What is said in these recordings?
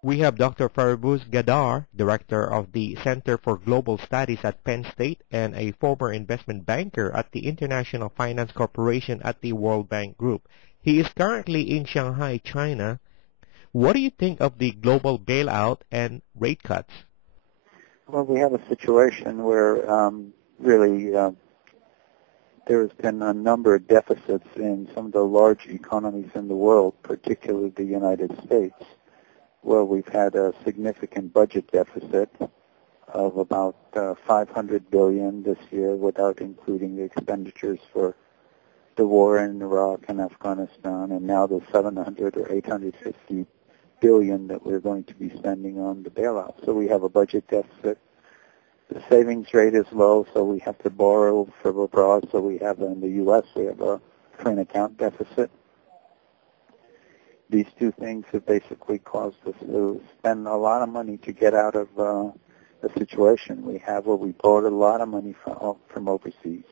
We have Dr. Fariborz Ghadar, Director of the Center for Global Studies at Penn State and a former investment banker at the International Finance Corporation at the World Bank Group. He is currently in Shanghai, China. What do you think of the global bailout and rate cuts? Well, we have a situation where really there has been a number of deficits in some of the large economies in the world, particularly the United States, where we've had a significant budget deficit of about $500 billion this year, without including the expenditures for the war in Iraq and Afghanistan, and now the 700 or 850 billion that we're going to be spending on the bailout. So we have a budget deficit. The savings rate is low, so we have to borrow from abroad. So we have in the U.S. we have a current account deficit. These two things have basically caused us to spend a lot of money to get out of the situation we have, where we borrowed a lot of money from overseas.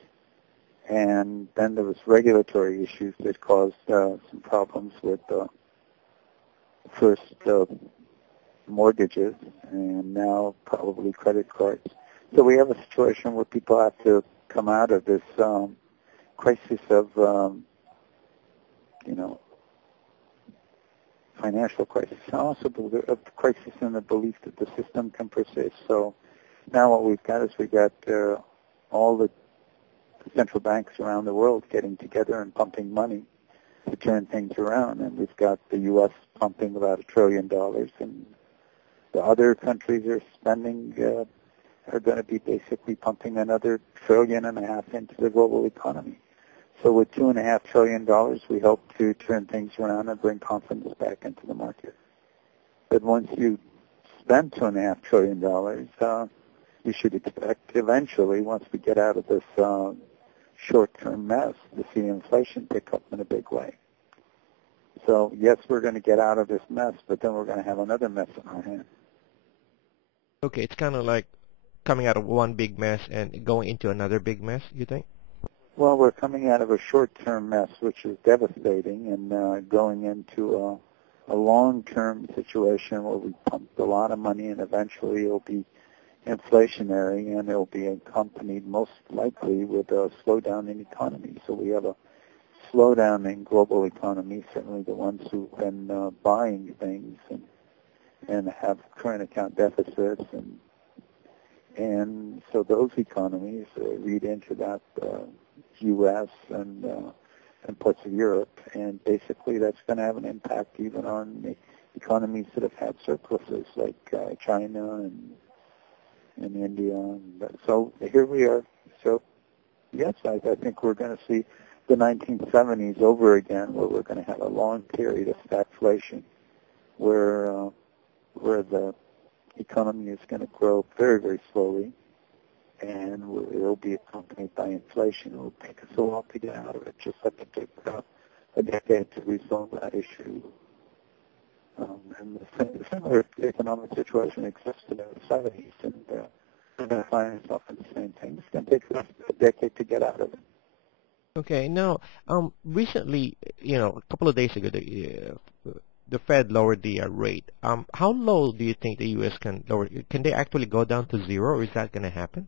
And then there was regulatory issues that caused some problems with first mortgages and now probably credit cards. So we have a situation where people have to come out of this crisis of, financial crisis, and also a crisis in the belief that the system can persist. So now what we've got is all the central banks around the world getting together and pumping money to turn things around, and we've got the U.S. pumping about $1 trillion, and the other countries are spending, are going to be basically pumping another $1.5 trillion into the global economy. So with $2.5 trillion, we hope to turn things around and bring confidence back into the market. But once you spend $2.5 trillion, you should expect eventually, once we get out of this short-term mess, to see inflation pick up in a big way. So yes, we're going to get out of this mess, but then we're going to have another mess in our hands. Okay, it's kind of like coming out of one big mess and going into another big mess, you think? Well, we're coming out of a short-term mess, which is devastating, and going into a long-term situation where we pumped a lot of money, and eventually it'll be inflationary, and it'll be accompanied most likely with a slowdown in economy. So we have a slowdown in global economy, certainly the ones who've been buying things and have current account deficits, and so those economies read into that U.S. and parts of Europe, and basically that's going to have an impact even on the economies that have had surpluses, like China and India. So here we are. So yes, I think we're going to see the 1970s over again, where we're going to have a long period of stagflation, where the economy is going to grow very, very slowly, and it will be accompanied by inflation. It will take us a while to get out of it, just like it took about a decade to resolve that issue. And the similar economic situation existed in the 70s, and we're going to find ourselves in the same thing. It's going to take us a decade to get out of it. Okay, now, recently, a couple of days ago, the Fed lowered the rate. How low do you think the U.S. can lower? Can they actually go down to zero, or is that going to happen?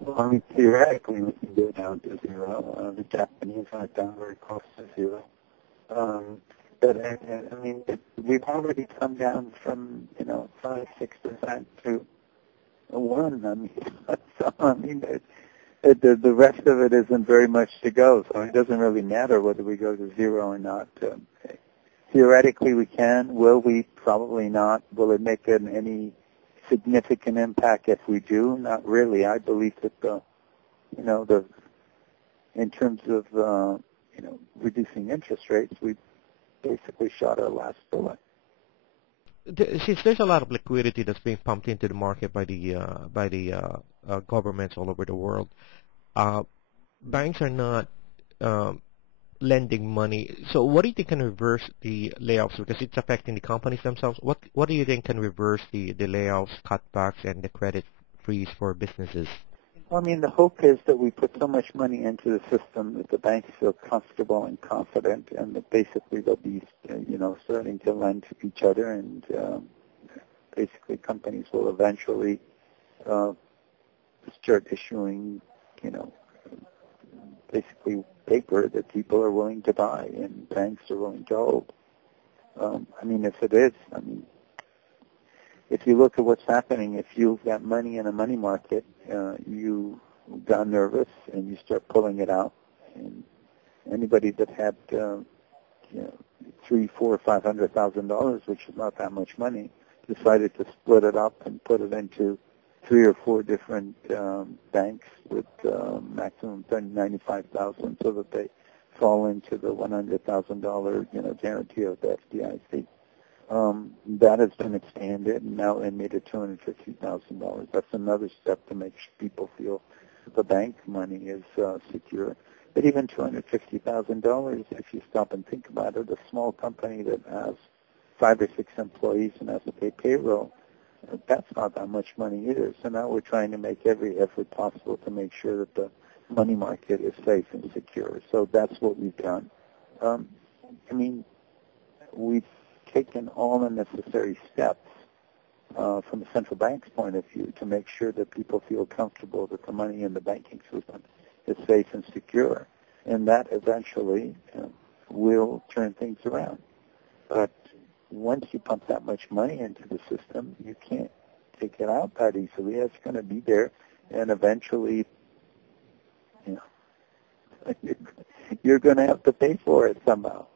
Well, I mean, theoretically, we can go down to zero. The Japanese went down very close to zero. But, I mean, we've already come down from, 5-6% to 1. I mean, so, I mean, the rest of it isn't very much to go, so it doesn't really matter whether we go to zero or not. Theoretically, we can. Will we? Probably not. Will it make any significant impact if we do? Not really. I believe that in terms of reducing interest rates, we basically shot our last bullet. Since there's a lot of liquidity that's being pumped into the market by the governments all over the world, banks are not lending money. So what do you think can reverse the layoffs? Because it's affecting the companies themselves. What do you think can reverse the layoffs, cutbacks, and the credit freeze for businesses? Well, I mean, the hope is that we put so much money into the system that the banks feel comfortable and confident, and that basically they'll be, starting to lend to each other, and basically companies will eventually start issuing, basically paper that people are willing to buy and banks are willing to hold. If it is, if you look at what's happening, if you've got money in a money market, you got nervous and you start pulling it out. And anybody that had, $300,000, $400,000, $500,000, which is not that much money, decided to split it up and put it into 3 or 4 different banks with maximum $95,000, so that they fall into the $100,000 guarantee of the FDIC. That has been expanded, and now they made it $250,000. That's another step to make people feel the bank money is secure. But even $250,000, if you stop and think about it, a small company that has 5 or 6 employees and has to pay payroll, that's not that much money either. So now we're trying to make every effort possible to make sure that the money market is safe and secure. So that's what we've done. We've taken all the necessary steps from the central bank's point of view to make sure that people feel comfortable that the money in the banking system is safe and secure. And that eventually will turn things around. But once you pump that much money into the system, you can't take it out that easily. It's going to be there, and eventually, you're going to have to pay for it somehow.